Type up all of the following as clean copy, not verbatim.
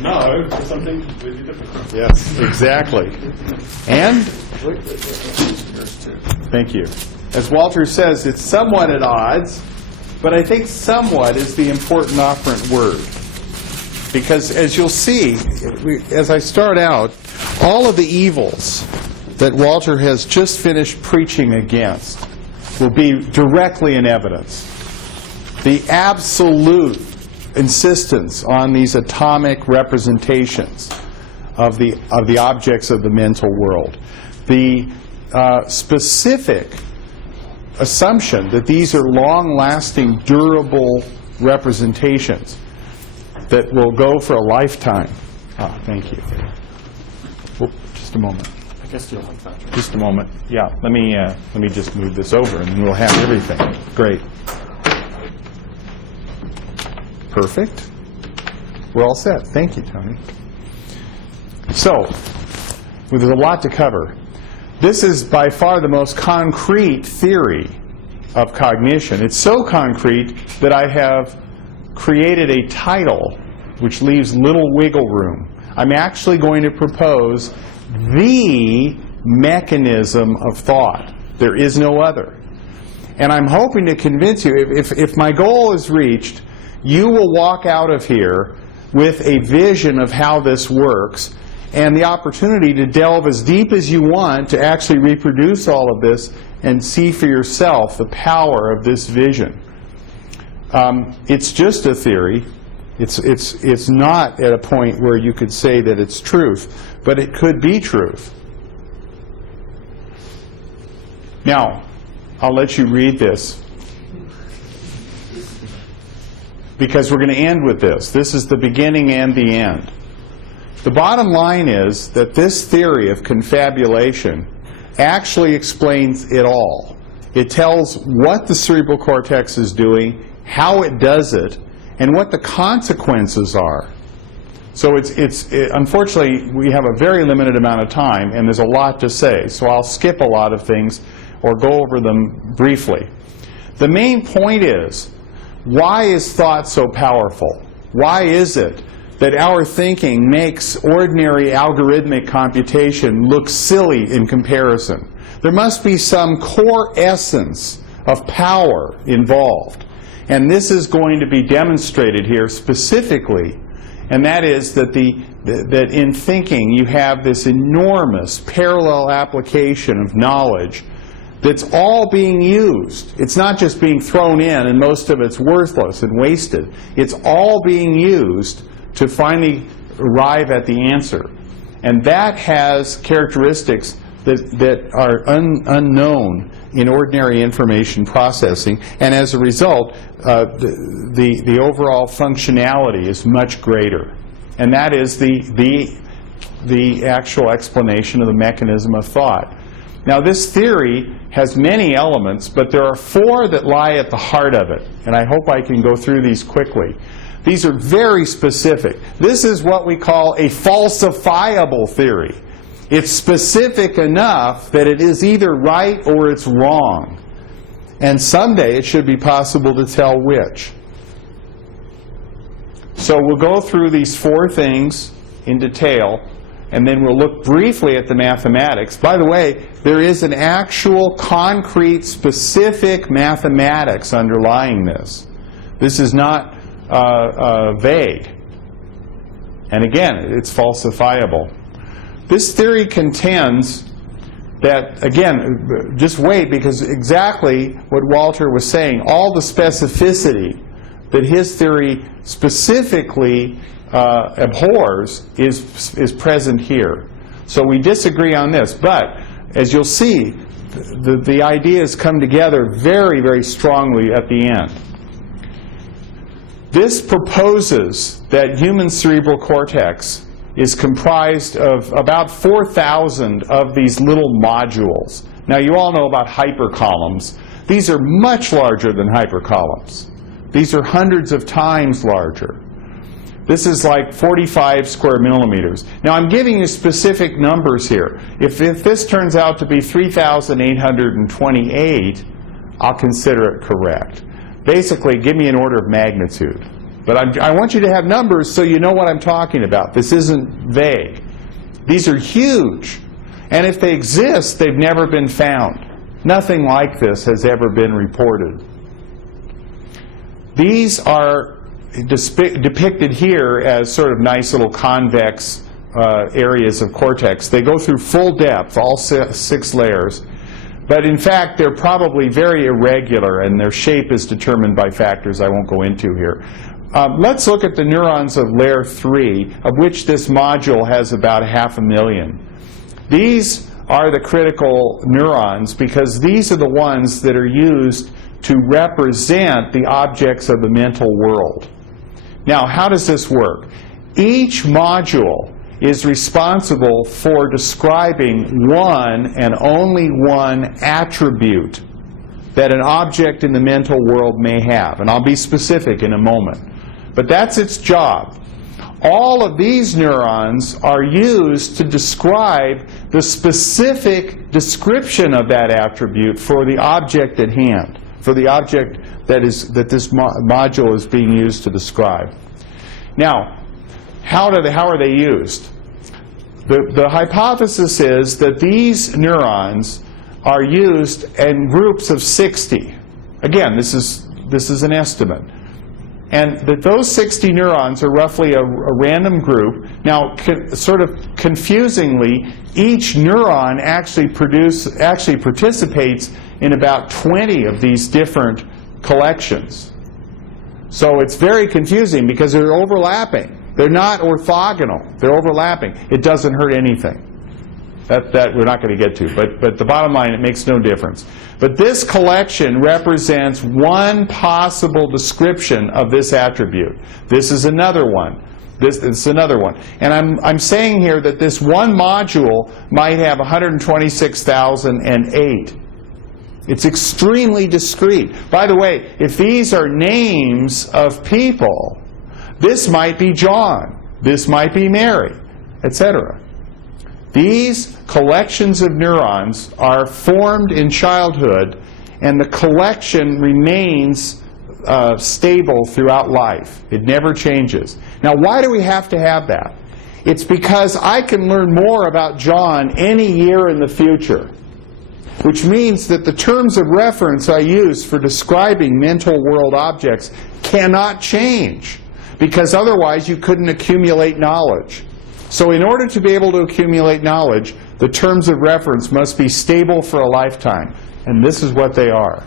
no for something completely different. Yes, exactly. And, thank you. As Walter says, it's somewhat at odds, but I think somewhat is the important operant word. Because as you'll see, as I start out, all of the evils that Walter has just finished preaching against will be directly in evidence. The absolute insistence on these atomic representations of the objects of the mental world. The specific assumption that these are long-lasting, durable representations that will go for a lifetime. Thank you. Oh, just a moment. I guess you'll like that. Just a moment. Yeah, let me just move this over, and then we'll have everything. Great. Perfect. We're all set. Thank you, Tony. So, there's a lot to cover. This is by far the most concrete theory of cognition. It's so concrete that I have created a title which leaves little wiggle room. I'm actually going to propose the mechanism of thought. There is no other. And I'm hoping to convince you, if my goal is reached, you will walk out of here with a vision of how this works and the opportunity to delve as deep as you want to actually reproduce all of this and see for yourself the power of this vision. It's just a theory. It's not at a point where you could say that it's truth, but it could be truth. Now, I'll let you read this, because we're going to end with this. This is the beginning and the end. The bottom line is that this theory of confabulation actually explains it all. It tells what the cerebral cortex is doing, how it does it, and what the consequences are. So unfortunately, we have a very limited amount of time, and there's a lot to say. So I'll skip a lot of things or go over them briefly. The main point is, why is thought so powerful? Why is it that our thinking makes ordinary algorithmic computation look silly in comparison? There must be some core essence of power involved. And this is going to be demonstrated here specifically, and that is that that in thinking you have this enormous parallel application of knowledge that's all being used. It's not just being thrown in and most of it's worthless and wasted. It's all being used to finally arrive at the answer. And that has characteristics that are unknown in ordinary information processing, and as a result, the overall functionality is much greater. And that is the actual explanation of the mechanism of thought. Now, this theory has many elements, but there are four that lie at the heart of it, and I hope I can go through these quickly. These are very specific. This is what we call a falsifiable theory. It's specific enough that it is either right or it's wrong. And someday it should be possible to tell which. So we'll go through these four things in detail, and then we'll look briefly at the mathematics. By the way, there is an actual, concrete, specific mathematics underlying this. This is not vague. And again, it's falsifiable. This theory contends that, again, just wait, because exactly what Walter was saying, all the specificity that his theory specifically abhors is present here. So we disagree on this, but as you'll see, the ideas come together very, very strongly at the end. This proposes that human cerebral cortex is comprised of about 4,000 of these little modules. Now, you all know about hypercolumns. These are much larger than hypercolumns. These are hundreds of times larger. This is like 45 square millimeters. Now, I'm giving you specific numbers here. If this turns out to be 3,828, I'll consider it correct. Basically, give me an order of magnitude. But I want you to have numbers so you know what I'm talking about. This isn't vague. These are huge. And if they exist, they've never been found. Nothing like this has ever been reported. These are depicted here as sort of nice little convex areas of cortex. They go through full depth, all 6 layers. But in fact, they're probably very irregular, and their shape is determined by factors I won't go into here. Let's look at the neurons of layer 3, of which this module has about 500,000. These are the critical neurons because these are the ones that are used to represent the objects of the mental world. Now, how does this work? Each module is responsible for describing one and only one attribute that an object in the mental world may have. And I'll be specific in a moment. But that's its job. All of these neurons are used to describe the specific description of that attribute for the object at hand, for the object that this module is being used to describe. Now, how are they used? The hypothesis is that these neurons are used in groups of 60. Again, this is an estimate. And that those 60 neurons are roughly a random group. Now, sort of confusingly, each neuron actually participates in about 20 of these different collections. So it's very confusing because they're overlapping. They're not orthogonal. They're overlapping. It doesn't hurt anything. That we're not going to get to. But the bottom line, it makes no difference. But this collection represents one possible description of this attribute. This is another one. This is another one. And I'm saying here that this one module might have 126,008. It's extremely discrete. By the way, if these are names of people, this might be John, this might be Mary, etc. These collections of neurons are formed in childhood, and the collection remains stable throughout life. It never changes. Now, why do we have to have that? It's because I can learn more about John any year in the future, which means that the terms of reference I use for describing mental world objects cannot change, because otherwise you couldn't accumulate knowledge. So in order to be able to accumulate knowledge, the terms of reference must be stable for a lifetime. And this is what they are.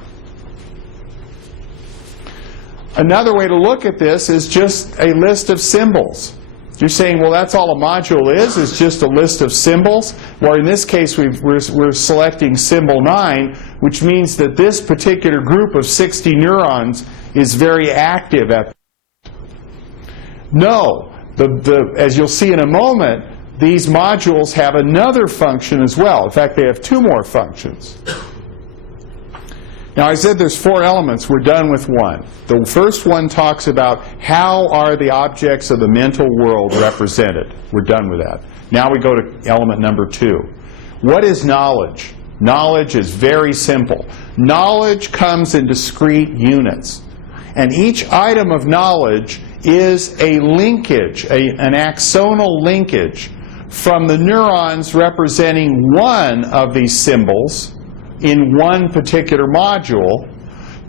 Another way to look at this is just a list of symbols. You're saying, well, that's all a module is just a list of symbols? Well, in this case, we're selecting symbol 9, which means that this particular group of 60 neurons is very active at. No. As you'll see in a moment, these modules have another function as well. In fact, they have 2 more functions. Now, I said there's 4 elements. We're done with 1. The first one talks about how are the objects of the mental world represented. We're done with that. Now we go to element number 2. What is knowledge? Knowledge is very simple. Knowledge comes in discrete units. And each item of knowledge is a linkage, an axonal linkage from the neurons representing one of these symbols in one particular module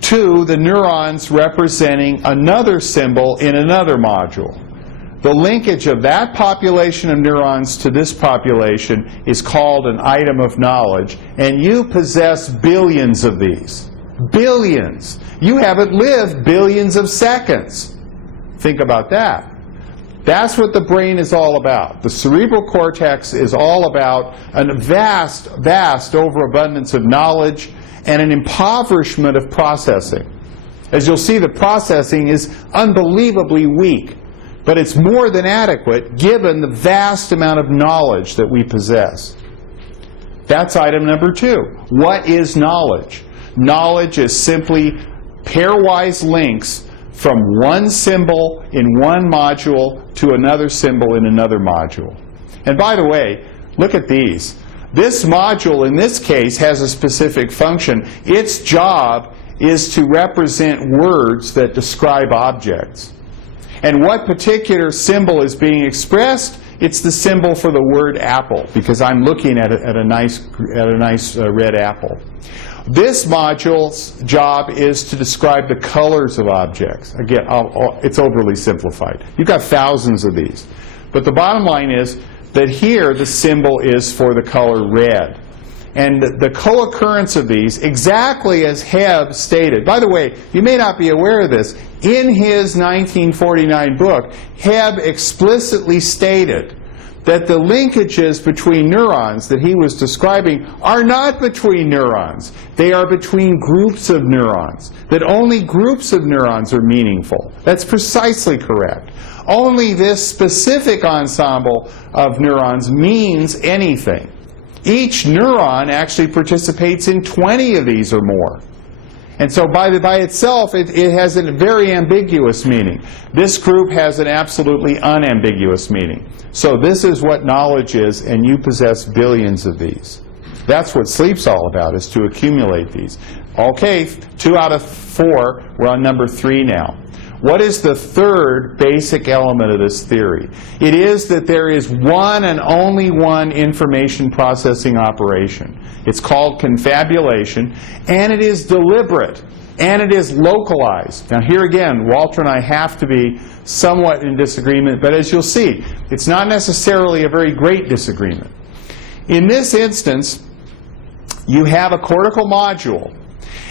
to the neurons representing another symbol in another module. The linkage of that population of neurons to this population is called an item of knowledge, and you possess billions of these. Billions. You haven't lived billions of seconds. Think about that. That's what the brain is all about. The cerebral cortex is all about a vast, vast overabundance of knowledge and an impoverishment of processing. As you'll see, the processing is unbelievably weak, but it's more than adequate given the vast amount of knowledge that we possess. That's item number 2. What is knowledge? Knowledge is simply pairwise links from one symbol in one module to another symbol in another module. And by the way, look at these. This module, in this case, has a specific function. Its job is to represent words that describe objects. And what particular symbol is being expressed? It's the symbol for the word apple, because I'm looking at a nice red apple. This module's job is to describe the colors of objects. Again, it's overly simplified. You've got thousands of these. But the bottom line is that here the symbol is for the color red. And the co-occurrence of these, exactly as Hebb stated. By the way, you may not be aware of this. In his 1949 book, Hebb explicitly stated that the linkages between neurons that he was describing are not between neurons. They are between groups of neurons. That only groups of neurons are meaningful. That's precisely correct. Only this specific ensemble of neurons means anything. Each neuron actually participates in 20 of these or more. And so by itself, it has a very ambiguous meaning. This group has an absolutely unambiguous meaning. So this is what knowledge is, and you possess billions of these. That's what sleep's all about, is to accumulate these. Okay, 2 out of 4. We're on number 3 now. What is the third basic element of this theory? It is that there is one and only one information processing operation. It's called confabulation, and it is deliberate, and it is localized. Now here again, Walter and I have to be somewhat in disagreement, but as you'll see, it's not necessarily a very great disagreement. In this instance, you have a cortical module.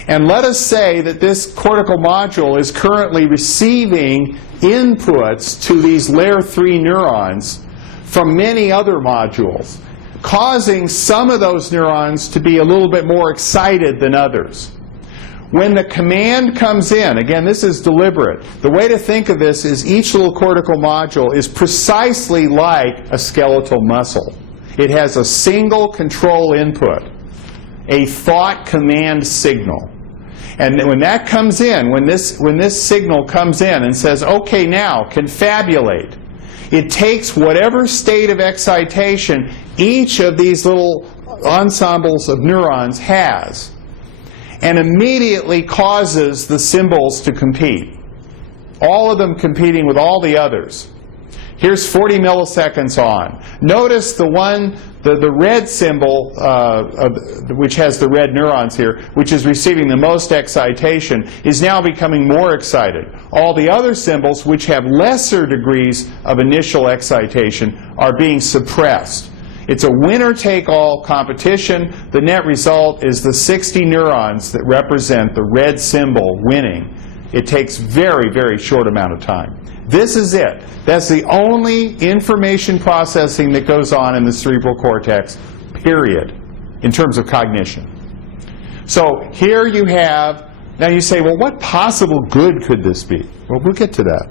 And let us say that this cortical module is currently receiving inputs to these layer 3 neurons from many other modules, causing some of those neurons to be a little bit more excited than others. When the command comes in, again, this is deliberate. The way to think of this is each little cortical module is precisely like a skeletal muscle. It has a single control input, a thought command signal. And when that comes in, when this signal comes in and says, okay, now, confabulate, it takes whatever state of excitation each of these little ensembles of neurons has and immediately causes the symbols to compete, all of them competing with all the others. Here's 40 milliseconds on. Notice the red symbol, which has the red neurons here, which is receiving the most excitation, is now becoming more excited. All the other symbols, which have lesser degrees of initial excitation, are being suppressed. It's a winner-take-all competition. The net result is the 60 neurons that represent the red symbol winning. It takes very, very short amount of time. This is it. That's the only information processing that goes on in the cerebral cortex, period, in terms of cognition. So here you have, now you say, well, what possible good could this be? Well, we'll get to that.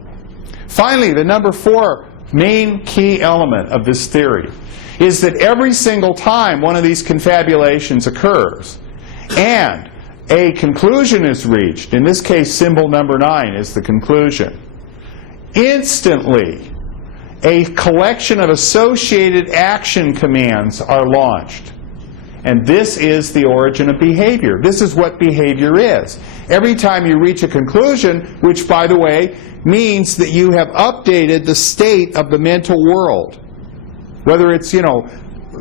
Finally, the number 4 main key element of this theory is that every single time one of these confabulations occurs and a conclusion is reached, in this case symbol number 9 is the conclusion, instantly a collection of associated action commands are launched. And this is the origin of behavior. This is what behavior is. Every time you reach a conclusion, which by the way means that you have updated the state of the mental world, whether it's,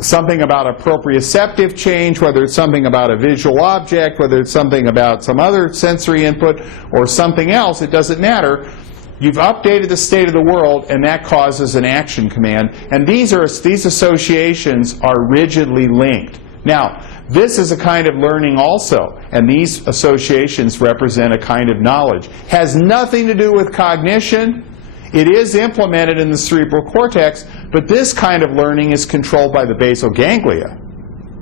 something about a proprioceptive change, whether it's something about a visual object, whether it's something about some other sensory input or something else, it doesn't matter. You've updated the state of the world, and that causes an action command. And these associations are rigidly linked. Now, this is a kind of learning also, and these associations represent a kind of knowledge. Has nothing to do with cognition. It is implemented in the cerebral cortex, but this kind of learning is controlled by the basal ganglia.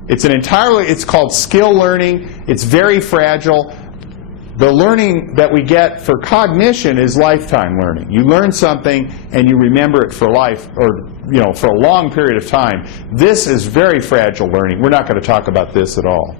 It's called skill learning. It's very fragile. The learning that we get for cognition is lifetime learning. You learn something and you remember it for life, or for a long period of time. This is very fragile learning. We're not going to talk about this at all.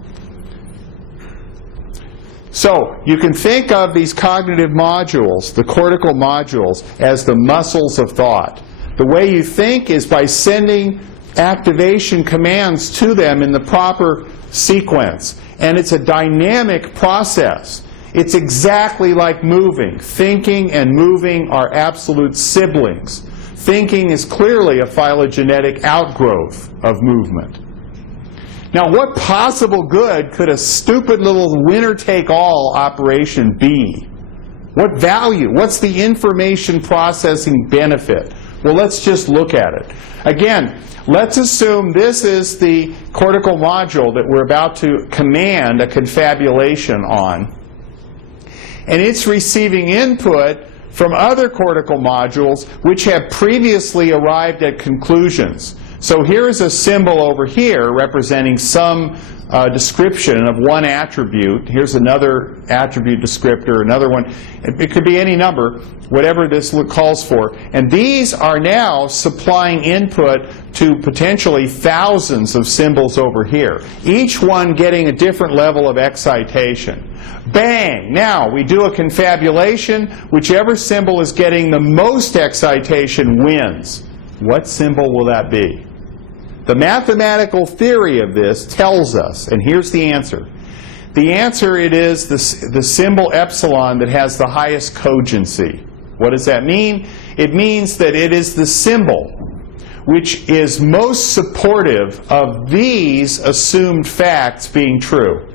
So you can think of these cognitive modules, the cortical modules, as the muscles of thought. The way you think is by sending activation commands to them in the proper sequence. And it's a dynamic process. It's exactly like moving. Thinking and moving are absolute siblings. Thinking is clearly a phylogenetic outgrowth of movement. Now, what possible good could a stupid little winner-take-all operation be? What value? What's the information processing benefit? Well, let's just look at it. Again, let's assume this is the cortical module that we're about to command a confabulation on. And it's receiving input from other cortical modules which have previously arrived at conclusions. So here's a symbol over here representing some description of one attribute. Here's another attribute descriptor, another one. It could be any number, whatever this calls for. And these are now supplying input to potentially thousands of symbols over here, each one getting a different level of excitation. Bang! Now we do a confabulation. Whichever symbol is getting the most excitation wins. What symbol will that be? The mathematical theory of this tells us, and here's the answer. The answer, it is the symbol epsilon that has the highest cogency. What does that mean? It means that it is the symbol which is most supportive of these assumed facts being true.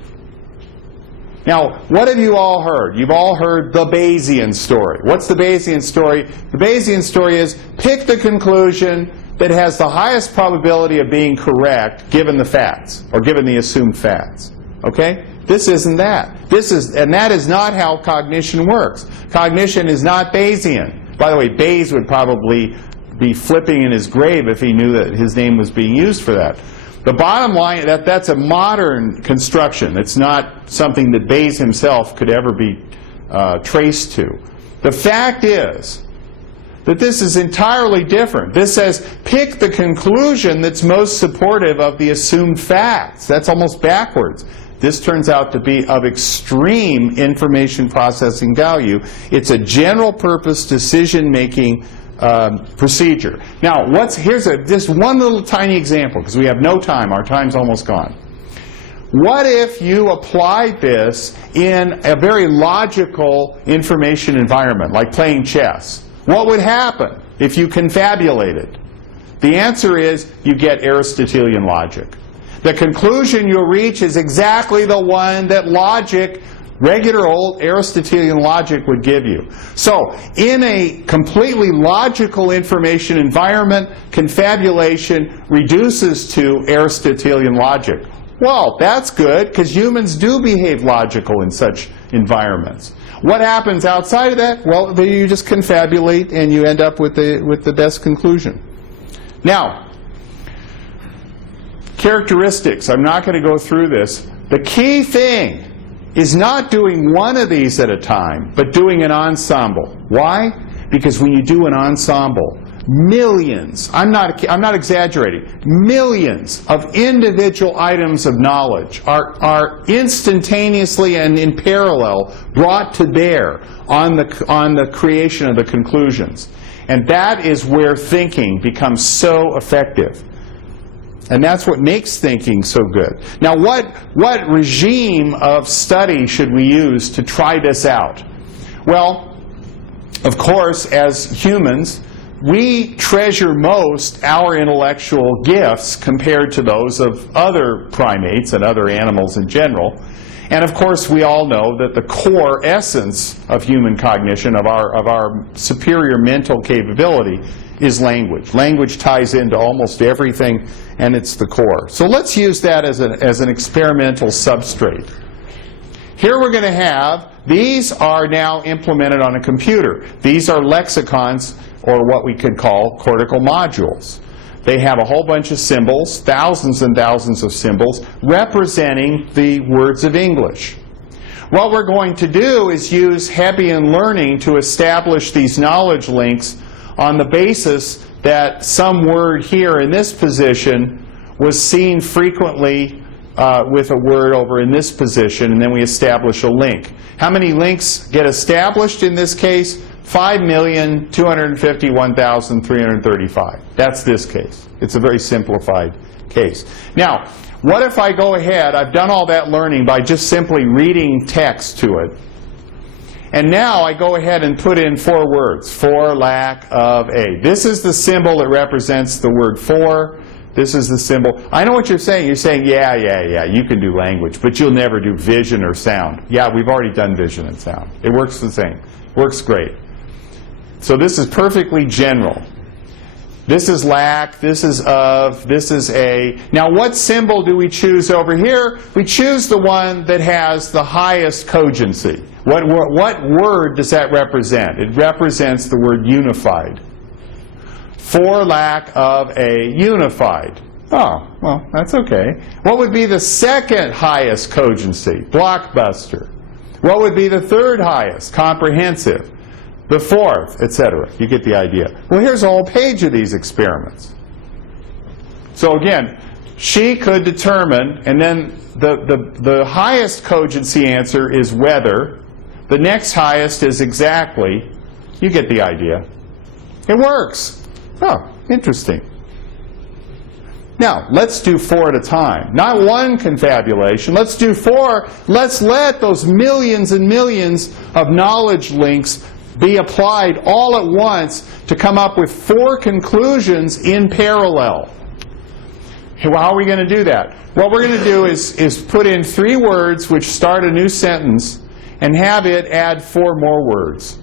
Now, what have you all heard? You've all heard the Bayesian story. What's the Bayesian story? The Bayesian story is pick the conclusion that has the highest probability of being correct given the facts, or given the assumed facts. Okay? This isn't that. And that is not how cognition works. Cognition is not Bayesian. By the way, Bayes would probably be flipping in his grave if he knew that his name was being used for that. The bottom line, that's a modern construction. It's not something that Bayes himself could ever be traced to. The fact is that this is entirely different. This says, pick the conclusion that's most supportive of the assumed facts. That's almost backwards. This turns out to be of extreme information processing value. It's a general purpose decision-making procedure. Now, here's just one little tiny example, because we have no time. Our time's almost gone. What if you applied this in a very logical information environment, like playing chess? What would happen if you confabulated? The answer is you get Aristotelian logic. The conclusion you'll reach is exactly the one that logic, regular old Aristotelian logic, would give you. So, in a completely logical information environment, confabulation reduces to Aristotelian logic. Well, that's good, because humans do behave logical in such environments. What happens outside of that? Well, you just confabulate and you end up with the best conclusion. Now, characteristics. I'm not going to go through this. The key thing is not doing one of these at a time, but doing an ensemble. Why? Because when you do an ensemble, millions, I'm not exaggerating, millions of individual items of knowledge are instantaneously and in parallel brought to bear on the creation of the conclusions. And that is where thinking becomes so effective. And that's what makes thinking so good. Now, what regime of study should we use to try this out? Well, of course, as humans, we treasure most our intellectual gifts compared to those of other primates and other animals in general. And of course, we all know that the core essence of human cognition, of our superior mental capability, is language. Language ties into almost everything, and it's the core. So let's use that as an experimental substrate. Here we're going to have, these are now implemented on a computer. These are lexicons, or what we could call cortical modules. They have a whole bunch of symbols, thousands and thousands of symbols, representing the words of English. What we're going to do is use Hebbian learning to establish these knowledge links on the basis that some word here in this position was seen frequently with a word over in this position, and then we establish a link. How many links get established in this case? 5,251,335. That's this case. It's a very simplified case. Now, what if I go ahead, I've done all that learning by just simply reading text to it, And now I go ahead and put in 4 words. For lack of a. This is the symbol that represents the word for. This is the symbol. I know what you're saying. You're saying, yeah, you can do language, but you'll never do vision or sound. Yeah, we've already done vision and sound. It works the same. Works great. So this is perfectly general. This is lack, this is of, this is a. Now what symbol do we choose over here? We choose the one that has the highest cogency. What word does that represent? It represents the word unified. For lack of a unified. Oh, well, that's okay. What would be the second highest cogency? Blockbuster. What would be the third highest? Comprehensive. The fourth, etc. You get the idea. Well, here's a whole page of these experiments. So again, she could determine, and then the highest cogency answer is whether. The next highest is exactly. You get the idea. It works. Oh, interesting. Now, let's do 4 at a time. Not one confabulation. Let's do 4. Let's let those millions and millions of knowledge links be applied all at once to come up with 4 conclusions in parallel. How are we going to do that? What we're going to do is put in 3 words which start a new sentence and have it add 4 more words.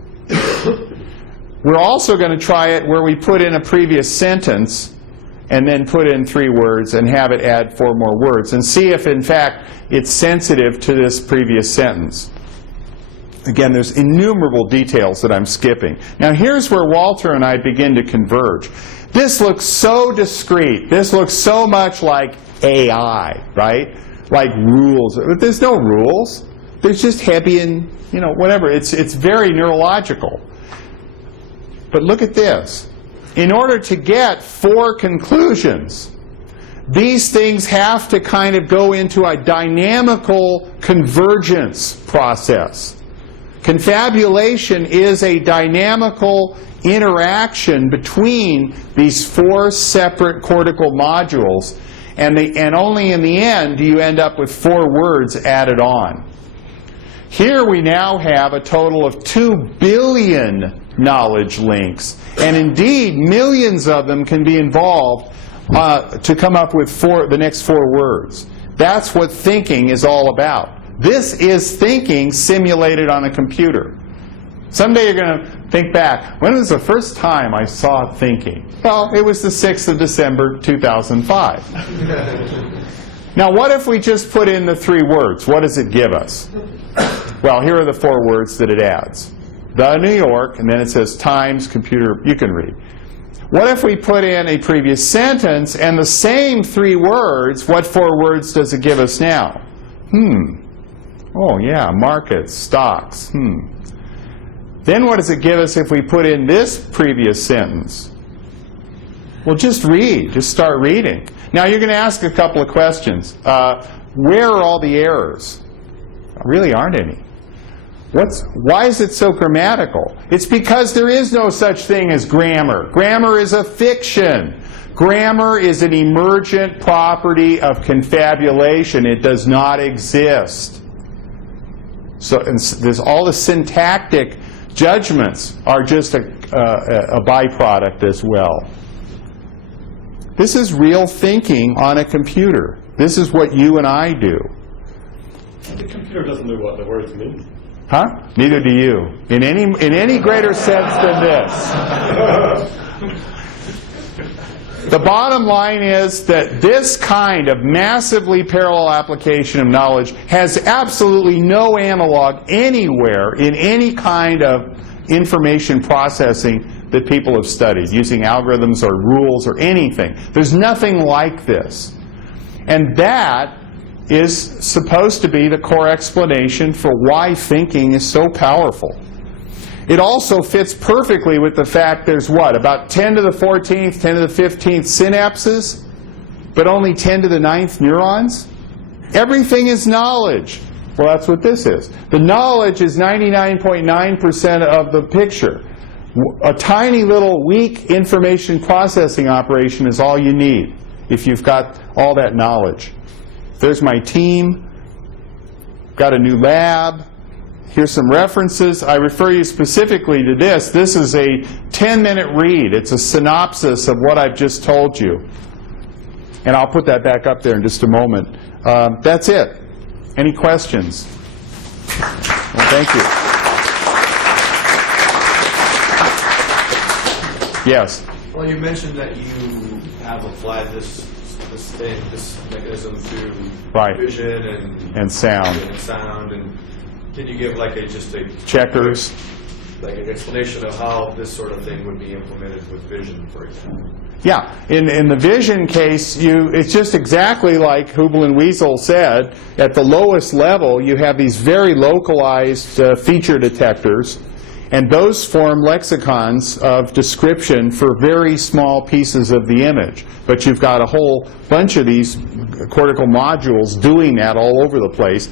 We're also going to try it where we put in a previous sentence and then put in 3 words and have it add 4 more words and see if, in fact, it's sensitive to this previous sentence. Again, there's innumerable details that I'm skipping. Now, here's where Walter and I begin to converge. This looks so discrete. This looks so much like AI, right? Like rules. But there's no rules. There's just Hebbian, whatever. It's very neurological. But look at this. In order to get 4 conclusions, these things have to kind of go into a dynamical convergence process. Confabulation is a dynamical interaction between these 4 separate cortical modules, and only in the end do you end up with 4 words added on. Here we now have a total of 2 billion knowledge links, and indeed millions of them can be involved to come up with the next 4 words. That's what thinking is all about. This is thinking simulated on a computer. Someday you're going to think back, when was the first time I saw thinking? Well, it was the 6th of December, 2005. Now, what if we just put in the 3 words? What does it give us? Well, here are the 4 words that it adds. The New York, and then it says Times, computer, you can read. What if we put in a previous sentence and the same 3 words, what 4 words does it give us now? Oh, yeah, markets, stocks, Then what does it give us if we put in this previous sentence? Well, just read. Just start reading. Now, you're going to ask a couple of questions. Where are all the errors? There really aren't any. Why is it so grammatical? It's because there is no such thing as grammar. Grammar is a fiction. Grammar is an emergent property of confabulation. It does not exist. So there's all the syntactic judgments are just a byproduct as well. This is real thinking on a computer. This is what you and I do. The computer doesn't know what the words mean. Huh? Neither do you. In any greater sense than this. The bottom line is that this kind of massively parallel application of knowledge has absolutely no analog anywhere in any kind of information processing that people have studied, using algorithms or rules or anything. There's nothing like this. And that is supposed to be the core explanation for why thinking is so powerful. It also fits perfectly with the fact there's what? About 10 to the 14th, 10 to the 15th synapses, but only 10 to the 9th neurons? Everything is knowledge. Well, that's what this is. The knowledge is 99.9% of the picture. A tiny little weak information processing operation is all you need if you've got all that knowledge. There's my team. Got a new lab. Here's some references. I refer you specifically to this. This is a 10-minute read. It's a synopsis of what I've just told you. And I'll put that back up there in just a moment. That's it. Any questions? Well, thank you. Yes? Well, you mentioned that you have applied this mechanism to vision and sound. And can you give like just a checkers? Like an explanation of how this sort of thing would be implemented with vision, for example? Yeah, in the vision case, it's just exactly like Hubel and Wiesel said. At the lowest level, you have these very localized feature detectors, and those form lexicons of description for very small pieces of the image. But you've got a whole bunch of these cortical modules doing that all over the place.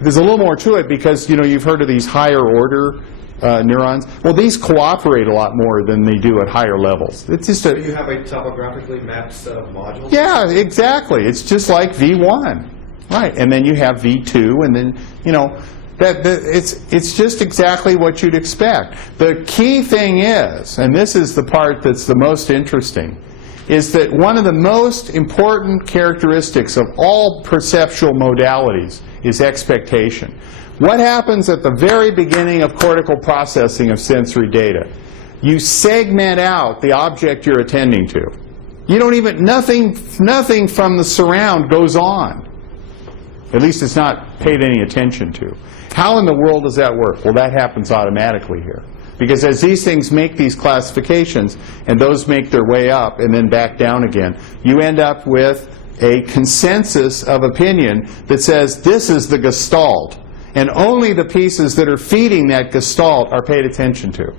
There's a little more to it because, you've heard of these higher order neurons. Well, these cooperate a lot more than they do at higher levels. It's just you have a topographically mapped set of modules? Yeah, exactly. It's just like V1. Right. And then you have V2, and then, it's just exactly what you'd expect. The key thing is, and this is the part that's the most interesting, is that one of the most important characteristics of all perceptual modalities is expectation. What happens at the very beginning of cortical processing of sensory data? You segment out the object you're attending to. You don't even, nothing from the surround goes on. At least it's not paid any attention to. How in the world does that work? Well, that happens automatically here. Because as these things make these classifications, and those make their way up and then back down again, you end up with a consensus of opinion that says this is the gestalt. And only the pieces that are feeding that gestalt are paid attention to.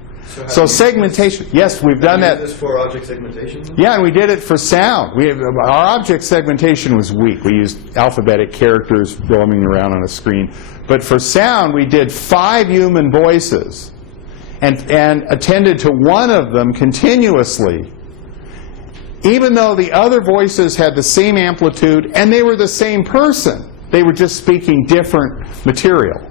So segmentation, yes, we've done that. This for object segmentation? Yeah, and we did it for sound. Our object segmentation was weak. We used alphabetic characters roaming around on a screen. But for sound, we did 5 human voices and attended to one of them continuously, even though the other voices had the same amplitude and they were the same person. They were just speaking different material.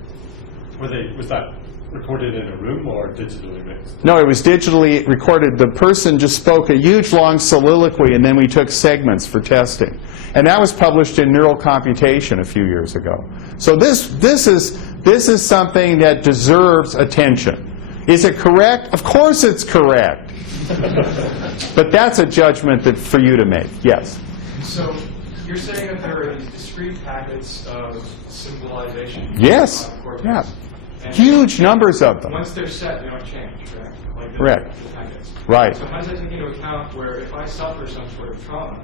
Was that recorded in a room or digitally mixed? No, it was digitally recorded. The person just spoke a huge long soliloquy, and then we took segments for testing. And that was published in Neural Computation a few years ago. So this is something that deserves attention. Is it correct? Of course it's correct. But that's a judgment that for you to make. Yes? So you're saying that there are these discrete packets of symbolization? Yes. Yeah. Huge numbers of them. Once they're set, they don't change, correct? Like Correct. The packets. Right. So how does that take into account where if I suffer some sort of trauma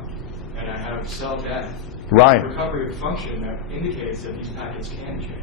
and I have cell death, Right. recovery of function that indicates that these packets can change?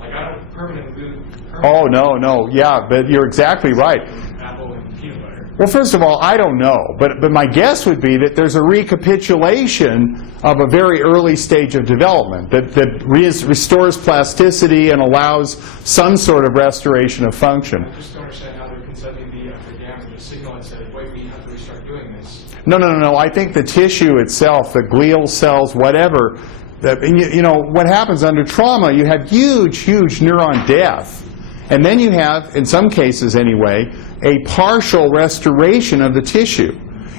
Like I don't permanently Oh, no. Yeah, but you're exactly right. apple and peanut butter. Well, first of all, I don't know, but my guess would be that there's a recapitulation of a very early stage of development that restores plasticity and allows some sort of restoration of function. I just don't understand how they're sending the gamma to signal and say, wait, we have to restart doing this. No. I think the tissue itself, the glial cells, whatever, what happens under trauma, you have huge neuron death. And then you have, in some cases anyway, a partial restoration of the tissue.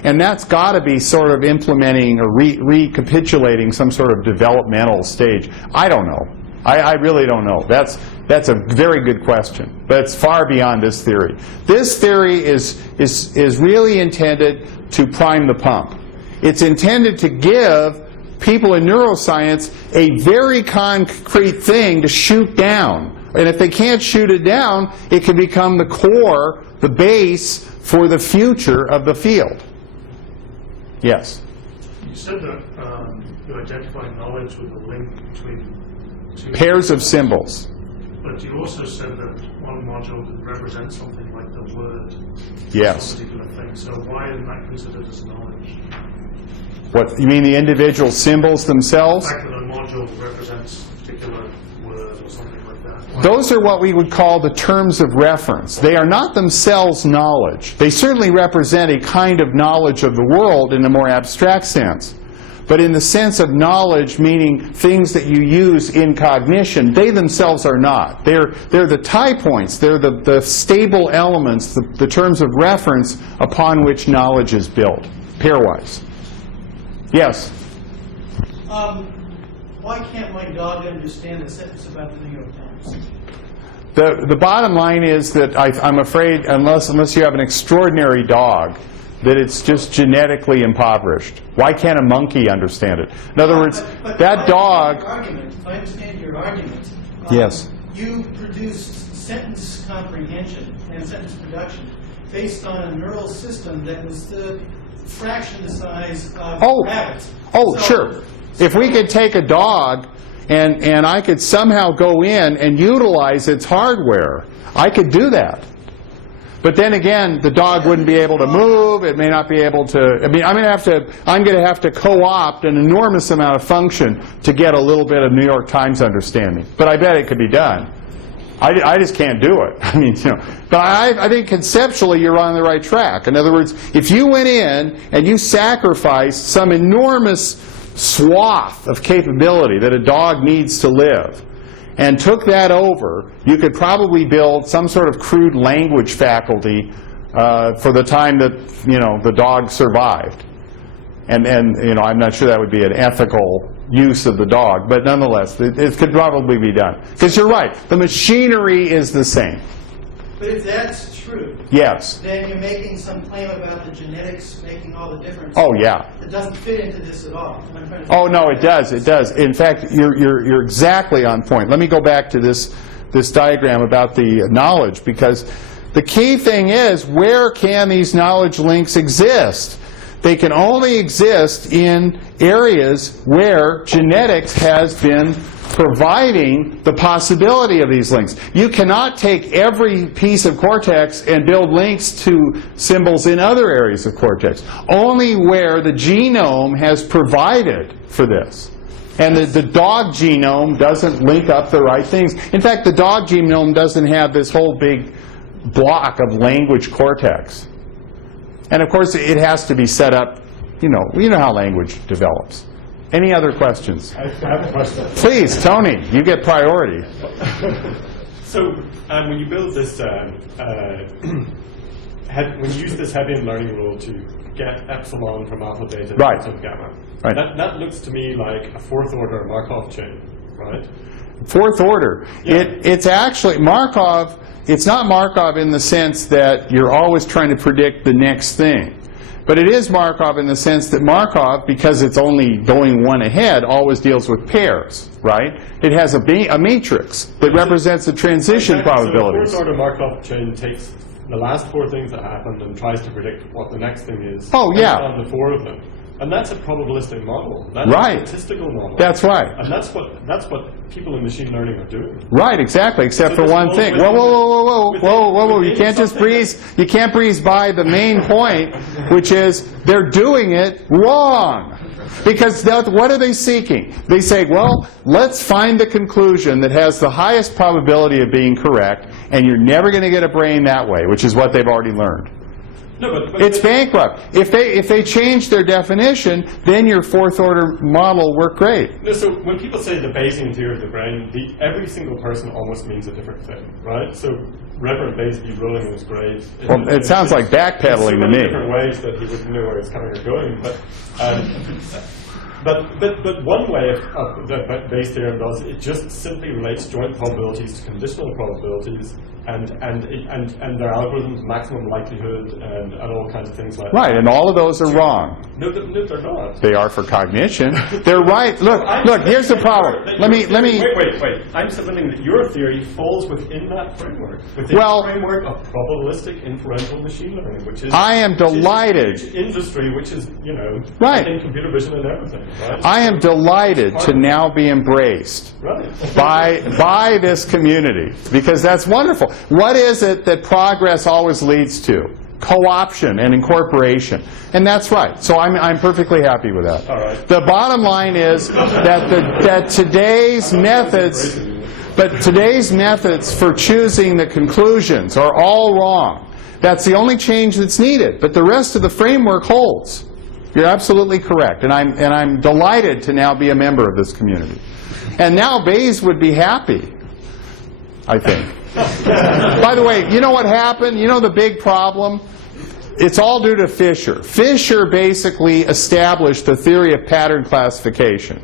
And that's got to be sort of implementing or recapitulating some sort of developmental stage. I don't know. I really don't know. That's a very good question. But it's far beyond this theory. This theory is really intended to prime the pump. It's intended to give people in neuroscience a very concrete thing to shoot down. And if they can't shoot it down, it can become the core, the base for the future of the field. Yes? You said that you identify knowledge with a link between 2 pairs of symbols. But you also said that one module could represent something like the word. Yes. Some particular thing. So why isn't that considered as knowledge? What, you mean the individual symbols themselves? The fact that a module represents a particular word or something like that. Those are what we would call the terms of reference. They are not themselves knowledge. They certainly represent a kind of knowledge of the world in a more abstract sense. But in the sense of knowledge, meaning things that you use in cognition, they themselves are not. They're the tie points. They're the stable elements, the terms of reference upon which knowledge is built, pairwise. Yes? Why can't my dog understand a sentence about the New York Times? The bottom line is that I'm afraid, unless you have an extraordinary dog, that it's just genetically impoverished. Why can't a monkey understand it? In other words, that dog... If I understand your argument, yes. You produced sentence comprehension and sentence production based on a neural system that was the fraction the size of rabbits. Oh, so, sure. If we could take a dog and I could somehow go in and utilize its hardware, I could do that. But then again, the dog wouldn't be able to move. It may not be able to. I mean, I'm going to have to co-opt an enormous amount of function to get a little bit of New York Times understanding. But I bet it could be done. I just can't do it. I mean, you know. But I think conceptually you're on the right track. In other words, if you went in and you sacrificed some enormous swath of capability that a dog needs to live, and took that over, you could probably build some sort of crude language faculty for the time that, you know, the dog survived. And you know, I'm not sure that would be an ethical use of the dog, but nonetheless, it could probably be done. Because you're right, the machinery is the same. But if that's true, yes, then you're making some claim about the genetics making all the difference. Oh, yeah. It doesn't fit into this at all. Oh, no, it does. It does. In fact, you're exactly on point. Let me go back to this diagram about the knowledge, because the key thing is, where can these knowledge links exist? They can only exist in areas where genetics has been providing the possibility of these links. You cannot take every piece of cortex and build links to symbols in other areas of cortex. Only where the genome has provided for this. And the dog genome doesn't link up the right things. In fact, the dog genome doesn't have this whole big block of language cortex. And of course, it has to be set up, you know how language develops. Any other questions? I have a question. Please, Tony, you get priority. So, when you build this, when you use this Hebbian learning rule to get epsilon from alpha, beta, right. to gamma, right. That looks to me like a fourth order Markov chain, right? Fourth order. Yeah. It's actually Markov. It's not Markov in the sense that you're always trying to predict the next thing. But it is Markov in the sense that Markov, because it's only going one ahead, always deals with pairs, right? It has a matrix that represents the transition probabilities. So the fourth order Markov chain takes the last four things that happened and tries to predict what the next thing is. Oh, yeah. On the four of them. And that's a probabilistic model. That's right. a statistical model. That's right. And that's what people in machine learning are doing. Right, exactly, except for one thing. Whoa. You can't just breeze by the main point, which is they're doing it wrong. Because what are they seeking? They say, well, let's find the conclusion that has the highest probability of being correct, and you're never going to get a brain that way, which is what they've already learned. No, but it's bankrupt. If they change their definition, then your fourth order model worked great. No, so when people say the Bayesian theory of the brain, every single person almost means a different thing, right? So Reverend Bayes rolling in his grave. Well, it sounds like backpedaling to me. Different ways that he wouldn't know where it's coming or going, but one way of that Bayes theorem does, it just simply relates joint probabilities to conditional probabilities. And their algorithms, maximum likelihood, and all kinds of things like that. Right, and all of those are wrong. No, they're not. They are for cognition. They're right. Look. Here's the problem. Let me. Wait. I'm submitting that your theory falls within that framework. Within the framework of probabilistic inferential machine learning, which is. I am delighted. Which is a huge industry, which is right. in computer vision and everything. Right? I am delighted to now be embraced by this community, because that's wonderful. What is it that progress always leads to? Co-option and incorporation. And that's right. So I'm perfectly happy with that. All right. The bottom line is that today's methods for choosing the conclusions are all wrong. That's the only change that's needed. But the rest of the framework holds. You're absolutely correct, and I'm delighted to now be a member of this community. And now Bayes would be happy, I think. By the way, you know what happened? You know the big problem? It's all due to Fisher. Fisher basically established the theory of pattern classification.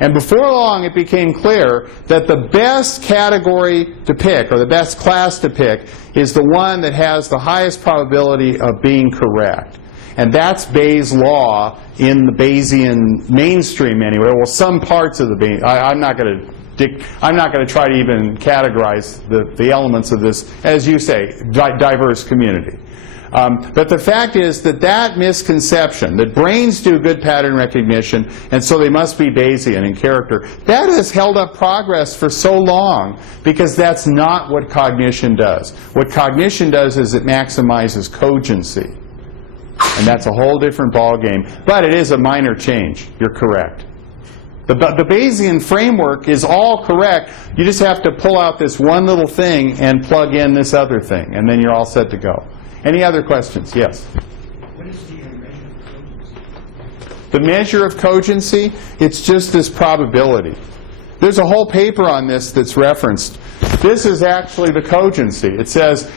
And before long, it became clear that the best category to pick, or the best class to pick, is the one that has the highest probability of being correct. And that's Bayes' law in the Bayesian mainstream anyway. Well, some parts of the Bayes. I'm not going to try to even categorize the elements of this, as you say, diverse community. But the fact is that misconception, that brains do good pattern recognition, and so they must be Bayesian in character, that has held up progress for so long because that's not what cognition does. What cognition does is it maximizes cogency. And that's a whole different ballgame. But it is a minor change. You're correct. The Bayesian framework is all correct. You just have to pull out this one little thing and plug in this other thing, and then you're all set to go. Any other questions? Yes? What is the measure of cogency? The measure of cogency, it's just this probability. There's a whole paper on this that's referenced. This is actually the cogency. It says,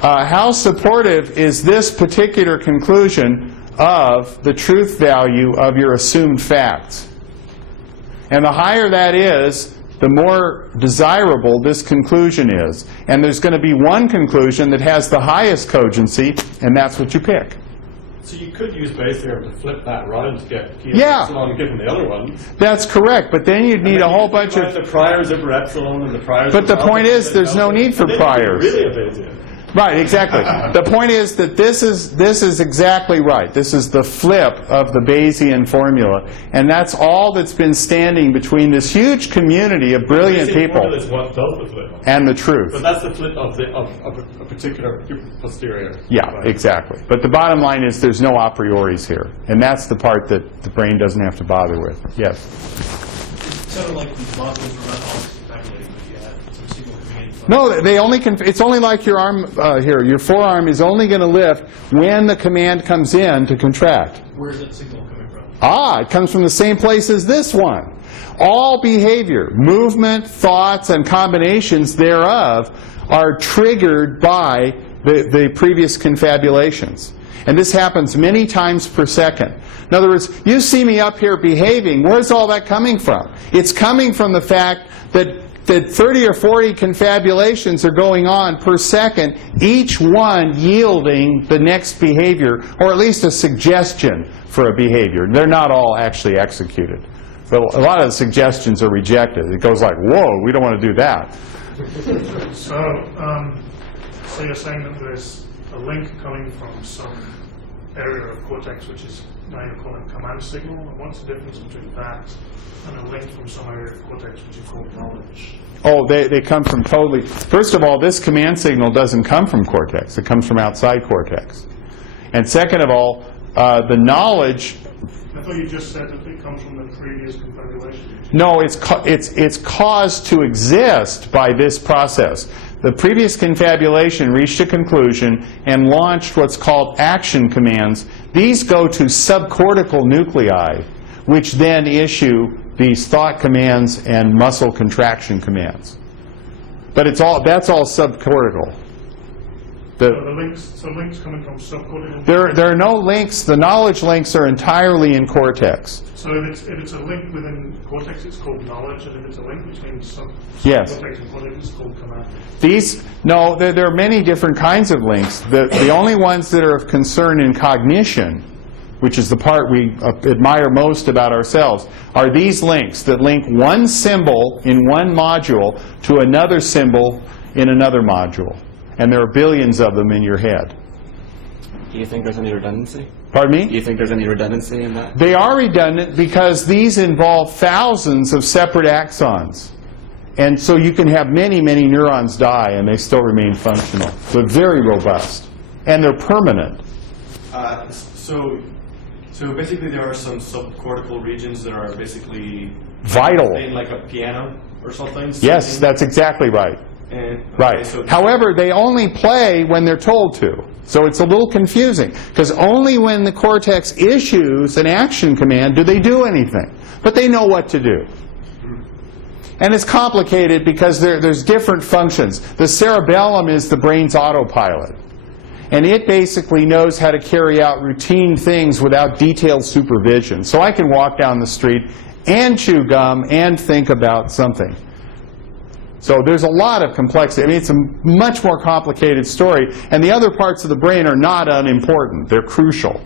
how supportive is this particular conclusion of the truth value of your assumed facts? And the higher that is, the more desirable this conclusion is. And there's going to be one conclusion that has the highest cogency, and that's what you pick. So you could use Bayes theorem to flip that around to get Yeah. epsilon given the other one. That's correct, but then you'd need a whole bunch of... the priors over epsilon and the priors But the over point alpha is, there's no need for and then you'd be priors. really a Bayesian. Right, exactly. The point is that this is exactly right. This is the flip of the Bayesian formula, and that's all that's been standing between this huge community of brilliant Bayesian people formula is what does the flip. and the truth. But that's the flip of a particular posterior. Yeah, Right. exactly. But the bottom line is there's no a prioris here, and that's the part that the brain doesn't have to bother with. Yes? It sounded like these modules were not always confabulating, but you had some signal coming in from... No, they only it's only like your arm here. Your forearm is only going to lift when the command comes in to contract. Where's that signal coming from? It comes from the same place as this one. All behavior, movement, thoughts, and combinations thereof are triggered by the previous confabulations. And this happens many times per second. In other words, you see me up here behaving, where's all that coming from? It's coming from the fact that 30 or 40 confabulations are going on per second, each one yielding the next behavior, or at least a suggestion for a behavior. They're not all actually executed. But a lot of the suggestions are rejected. It goes like, whoa, we don't want to do that. So you're saying that there's a link coming from some area of cortex, which is now you're calling command signal, and what's the difference between that and a link from some area of cortex which you call knowledge? Oh, they come from totally... First of all, this command signal doesn't come from cortex. It comes from outside cortex. And second of all, the knowledge... I thought you just said that it comes from the previous confabulation. No, it's caused to exist by this process. The previous confabulation reached a conclusion and launched what's called action commands. These go to subcortical nuclei, which then issue these thought commands and muscle contraction commands. But that's all subcortical. So links coming from subcortical? There are no links. The knowledge links are entirely in cortex. So if it's a link within cortex, it's called knowledge, and if it's a link between Yes. cortex and cortex, it's called command. There are many different kinds of links. The only ones that are of concern in cognition, which is the part we admire most about ourselves, are these links that link one symbol in one module to another symbol in another module. And there are billions of them in your head. Do you think there's any redundancy? Pardon me? Do you think there's any redundancy in that? They are redundant because these involve thousands of separate axons. And so you can have many, many neurons die and they still remain functional. They're very robust. And they're permanent. So basically there are some subcortical regions that are basically Vital. playing like a piano or something? Yes, that's exactly right. And, Right. okay, so However, they only play when they're told to. So it's a little confusing, because only when the cortex issues an action command do they do anything. But they know what to do. And it's complicated because there's different functions. The cerebellum is the brain's autopilot. And it basically knows how to carry out routine things without detailed supervision. So I can walk down the street and chew gum and think about something. So there's a lot of complexity. I mean, it's a much more complicated story. And the other parts of the brain are not unimportant. They're crucial.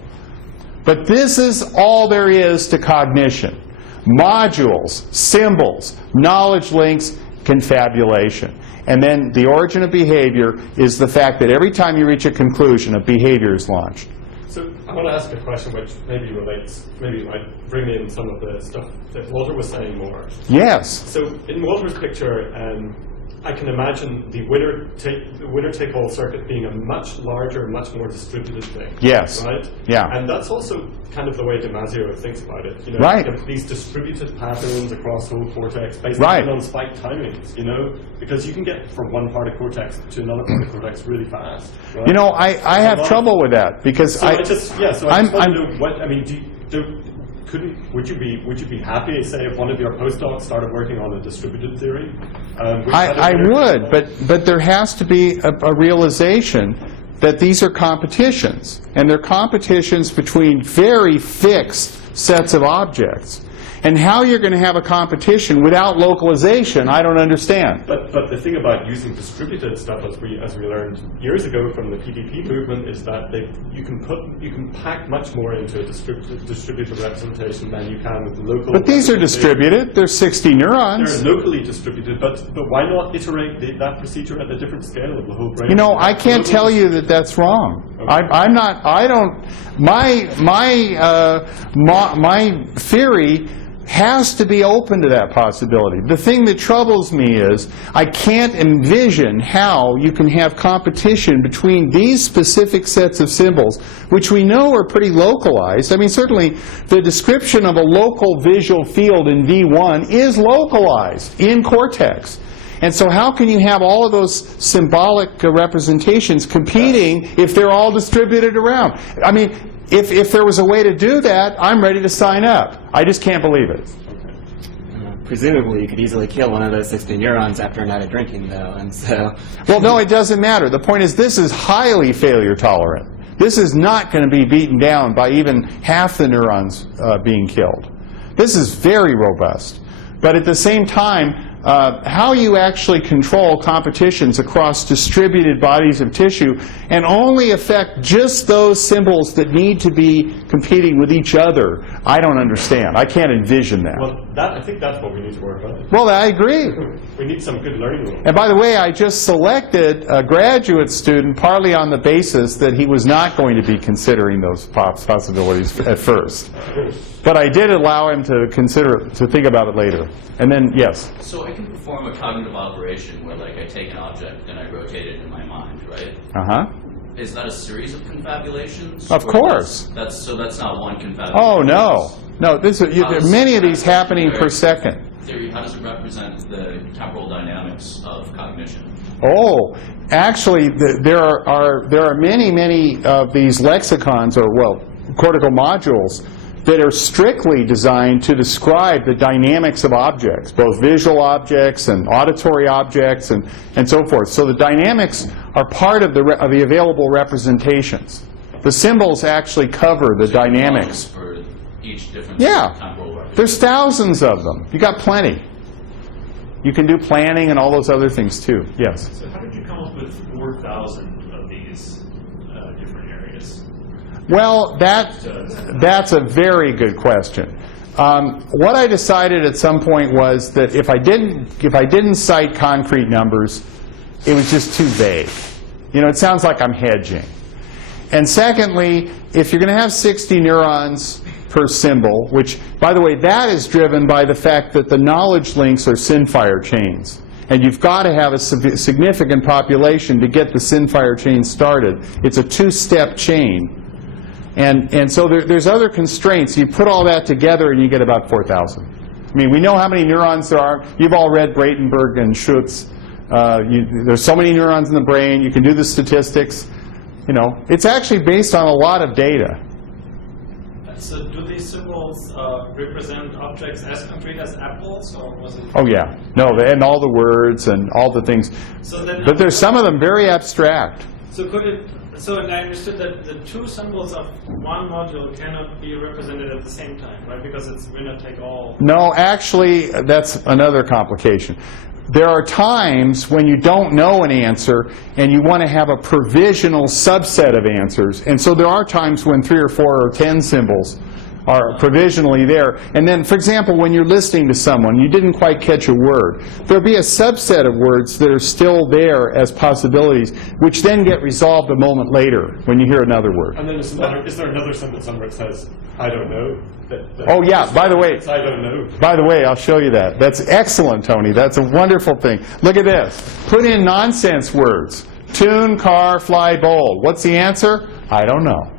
But this is all there is to cognition. Modules, symbols, knowledge links, confabulation. And then the origin of behavior is the fact that every time you reach a conclusion, a behavior is launched. So I want to ask a question which maybe relates, maybe might bring in some of the stuff that Walter was saying more. Yes. So in Walter's picture, I can imagine the winner-take-all circuit being a much larger, much more distributed thing. Yes. Right? Yeah. And that's also kind of the way Damasio thinks about it. You know, Right. These distributed patterns across the whole cortex based Right. on spike timings, you know, because you can get from one part of cortex to another part of cortex really fast. Right? You know, I have trouble with that because So I just want to know what, I mean, would you be happy, say, if one of your postdocs started working on a distributed theory? I would, but there has to be a realization that these are competitions, and they're competitions between very fixed sets of objects. And how you're going to have a competition without localization, I don't understand. But the thing about using distributed stuff, as we learned years ago from the PDP movement, is that you can pack much more into a distributed representation than you can with local. But these are distributed. There's 60 neurons. They're locally distributed, but why not iterate that procedure at a different scale of the whole brain? You know, I can't tell you that that's wrong. Okay. My theory has to be open to that possibility. The thing that troubles me is I can't envision how you can have competition between these specific sets of symbols, which we know are pretty localized. I mean, certainly the description of a local visual field in V1 is localized in cortex. And so how can you have all of those symbolic representations competing if they're all distributed around? I mean, if there was a way to do that, I'm ready to sign up. I just can't believe it. Presumably, you could easily kill one of those 60 neurons after a night of drinking, though, and so... Well, no, it doesn't matter. The point is this is highly failure tolerant. This is not going to be beaten down by even half the neurons being killed. This is very robust. But at the same time, how you actually control competitions across distributed bodies of tissue and only affect just those symbols that need to be competing with each other, I don't understand. I can't envision that. Well, I think that's what we need to work on. Well, I agree. We need some good learning rules. And by the way, I just selected a graduate student partly on the basis that he was not going to be considering those possibilities at first. But I did allow him to think about it later. And then, yes? So I can perform a cognitive operation where, like, I take an object and I rotate it in my mind, right? Uh-huh. Is that a series of confabulations? Of course. So that's not one confabulation? Oh, no. No, there are many of these happening per second. Theory, how does it represent the temporal dynamics of cognition? Oh, actually, there are many of these lexicons, or, well, cortical modules, that are strictly designed to describe the dynamics of objects, both visual objects and auditory objects and so forth. So the dynamics are part of the available representations. The symbols actually cover the dynamics. For each different temporal representation. There's thousands of them. You got plenty. You can do planning and all those other things too. Yes? So how did you come up with 4,000 of these different areas? Well, that's a very good question. What I decided at some point was that if I didn't cite concrete numbers, it was just too vague. You know, it sounds like I'm hedging. And secondly, if you're going to have 60 neurons per symbol, which, by the way, that is driven by the fact that the knowledge links are SynFire chains. And you've got to have a significant population to get the SynFire chain started. It's a two-step chain. And so there's other constraints. You put all that together and you get about 4,000. I mean, we know how many neurons there are. You've all read Bratenberg and Schutz. There's so many neurons in the brain. You can do the statistics. You know, it's actually based on a lot of data. So do these symbols represent objects as concrete as apples, or was it? Oh yeah, no, and all the words and all the things. So then, but there's some of them very abstract. So could it? So I understood that the two symbols of one module cannot be represented at the same time, right? Because it's winner take all. No, actually, that's another complication. There are times when you don't know an answer and you want to have a provisional subset of answers. And so there are times when 3 or 4 or 10 symbols are provisionally there. And then, for example, when you're listening to someone, you didn't quite catch a word. There'll be a subset of words that are still there as possibilities, which then get resolved a moment later when you hear another word. And then is there another symbol somewhere that says, I don't know? Oh yeah, by the way, I don't know. By the way, I'll show you that. That's excellent, Tony. That's a wonderful thing. Look at this. Put in nonsense words. Tune, car, fly, bowl. What's the answer? I don't know.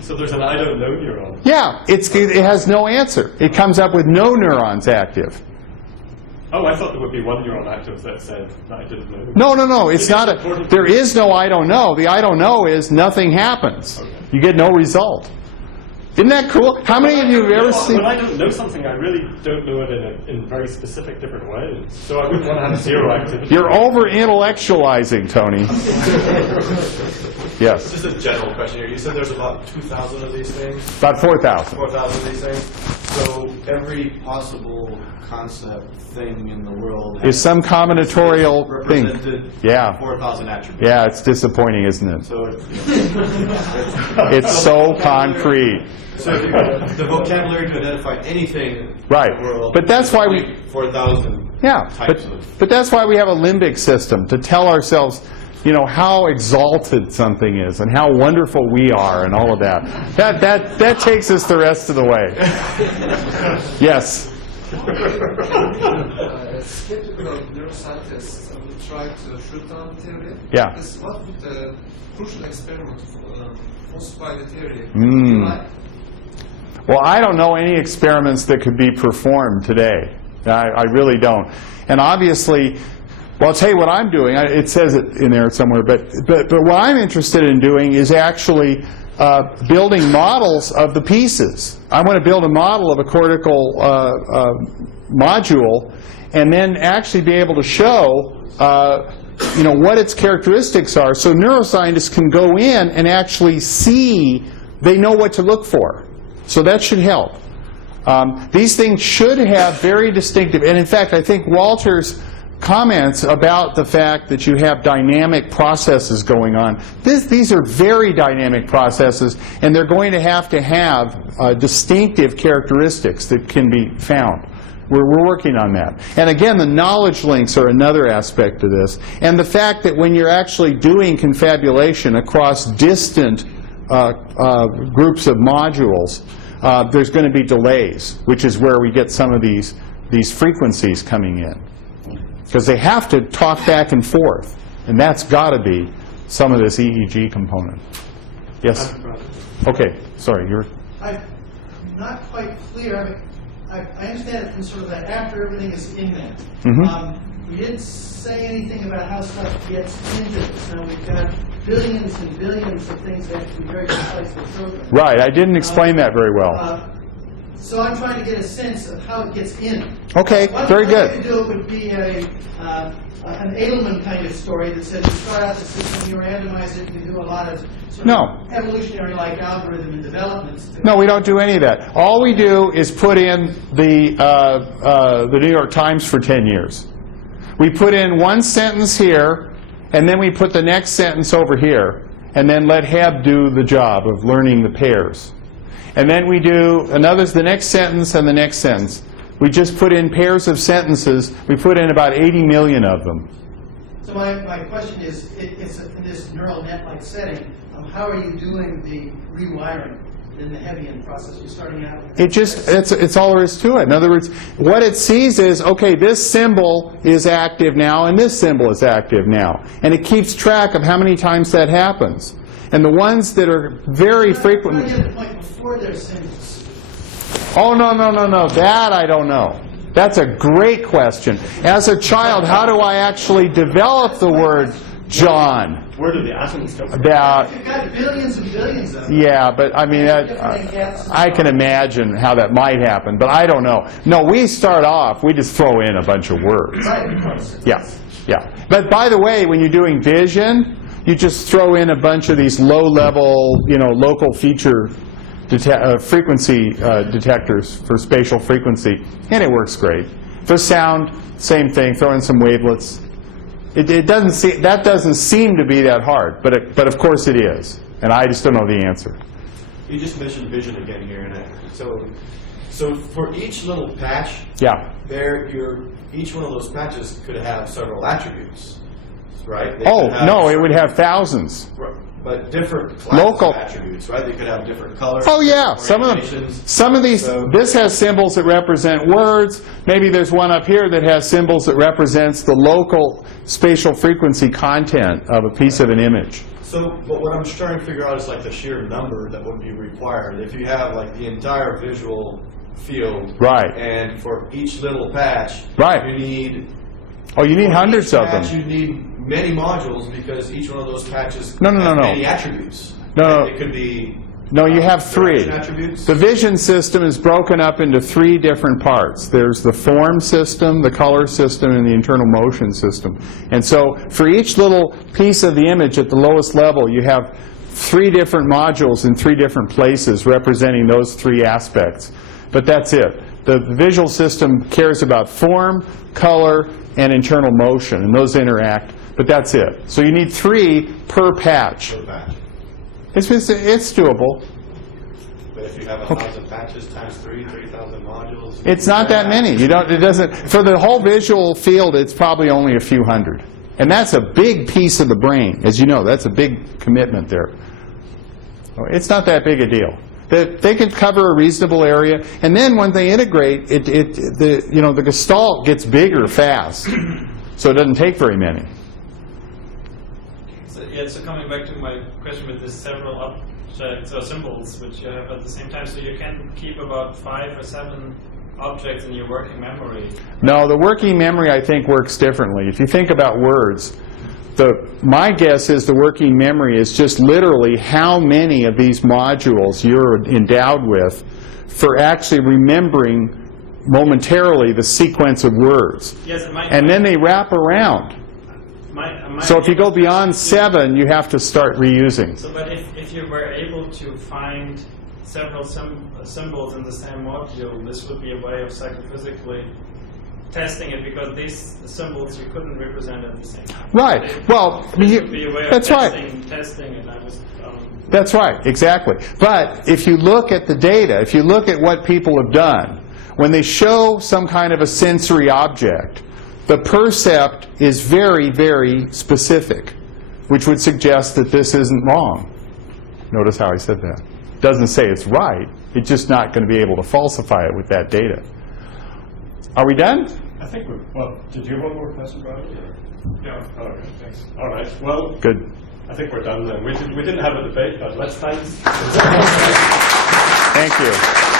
So there's an I don't know neuron. Yeah, it has no answer. It comes up with no neurons active. Oh, I thought there would be one neuron active that said that I didn't know. No. It's not a. There is no I don't know. The I don't know is nothing happens. Okay. You get no result. Isn't that cool? How many of you have ever seen? When I don't know something, I really don't know it in very specific different ways. So I wouldn't want to have zero activity. You're over-intellectualizing, Tony. Yes. Just a general question here. You said there's about 2,000 of these things? About 4,000. 4,000 of these things? So every possible concept thing in the world is some combinatorial thing. Yeah. 4,000 attributes. Yeah, it's disappointing, isn't it? So it's so concrete. So if you got the vocabulary to identify anything right. in the world, but that's why we 4,000 yeah. types of. But that's why we have a limbic system to tell ourselves, you know, how exalted something is and how wonderful we are and all of that. That takes us the rest of the way. Yes. Skeptical neuroscientists will try to shoot down the theory. Yeah. What would the crucial experiment falsify the theory? Well, I don't know any experiments that could be performed today. I really don't. And obviously, well, I'll tell you what I'm doing. It says it in there somewhere. But what I'm interested in doing is actually building models of the pieces. I want to build a model of a cortical module, and then actually be able to show, you know, what its characteristics are, so neuroscientists can go in and actually see. They know what to look for. So that should help. These things should have very distinctive, and in fact, I think Walter's comments about the fact that you have dynamic processes going on, these are very dynamic processes, and they're going to have distinctive characteristics that can be found. We're working on that. And again, the knowledge links are another aspect of this. And the fact that when you're actually doing confabulation across distant groups of modules, there's going to be delays, which is where we get some of these frequencies coming in. Because they have to talk back and forth. And that's got to be some of this EEG component. Yes? Okay. Sorry, you're... I'm not quite clear. I mean, I understand it from sort of that after everything is in there. Mm-hmm. We didn't say anything about how stuff gets into this. Now we've got billions and billions of things that have to be very precisely programmed. Right. I didn't explain that very well. So I'm trying to get a sense of how it gets in. Okay, very good. What you could do would be an Edelman kind of story that says you start out the system, you randomize it, you do a lot of sort of evolutionary-like algorithm and developments. No, we don't do any of that. All we do is put in the New York Times for 10 years. We put in one sentence here, and then we put the next sentence over here, and then let Heb do the job of learning the pairs. And then we do the next sentence and the next sentence. We just put in pairs of sentences. We put in about 80 million of them. So my question is, it's in this neural net-like setting, how are you doing the rewiring in the Hebbian process? You're starting out with... It's all there is to it. In other words, what it sees is, okay, this symbol is active now and this symbol is active now. And it keeps track of how many times that happens. And the ones that are very frequent... I get the point before their symbols. Oh, no. That I don't know. That's a great question. As a child, how do I actually develop the word John. Where do the atoms come from? You've got billions and billions of them. Yeah, but I mean, I can imagine how that might happen, but I don't know. No, we start off, we just throw in a bunch of words. Right, of course. Yeah, yeah. But by the way, when you're doing vision, you just throw in a bunch of these low-level, local feature frequency detectors for spatial frequency, and it works great. For sound, same thing. Throw in some wavelets. That doesn't seem to be that hard, but of course it is, and I just don't know the answer. You just mentioned vision again here, and so for each little patch, Yeah. each one of those patches could have several attributes, right? No, it would have thousands. But different classes Local of attributes, right? They could have different colors. Oh yeah, orientations. some of these. This has symbols that represent words. Maybe there's one up here that has symbols that represents the local spatial frequency content of a piece of an image. So, but what I'm just trying to figure out is like the sheer number that would be required. If you have like the entire visual field, Right. And for each little patch, Right. you need. Oh, you need hundreds of them. You need many modules because each one of those patches No. has many attributes. No. It could be. No, you have three. Attributes. The vision system is broken up into three different parts. There's the form system, the color system, and the internal motion system. And so for each little piece of the image at the lowest level, you have three different modules in three different places representing those three aspects. But that's it. The visual system cares about form, color, and internal motion, and those interact. But that's it. So you need three per patch. Per patch. It's doable. But if you have 1,000 patches times 3,000 modules. It's not that many. It doesn't, for the whole visual field, it's probably only a few hundred. And that's a big piece of the brain. As you know, that's a big commitment there. It's not that big a deal. They can cover a reasonable area, and then when they integrate, the gestalt gets bigger fast, so it doesn't take very many. So coming back to my question with the several objects or symbols which you have at the same time, so you can keep about 5 or 7 objects in your working memory. No, the working memory, I think, works differently. If you think about words, my guess is the working memory is just literally how many of these modules you're endowed with for actually remembering momentarily the sequence of words. Yes, and then they wrap around. So if you go beyond 7, you have to start reusing. So, but if you were able to find several symbols in the same module, this would be a way of psychophysically testing it, because these symbols you couldn't represent at the same time. Right. Well, that's right. Testing, and I was. That's right. Exactly. But if you look at the data, if you look at what people have done, when they show some kind of a sensory object, the percept is very, very specific, which would suggest that this isn't wrong. Notice how I said that. Doesn't say it's right. It's just not going to be able to falsify it with that data. Are we done? I think we're, well, did you have one more question, Brian? Yeah. Oh, okay, thanks. All right, well, good. I think we're done then. We didn't have a debate, but let's thank. Thank you.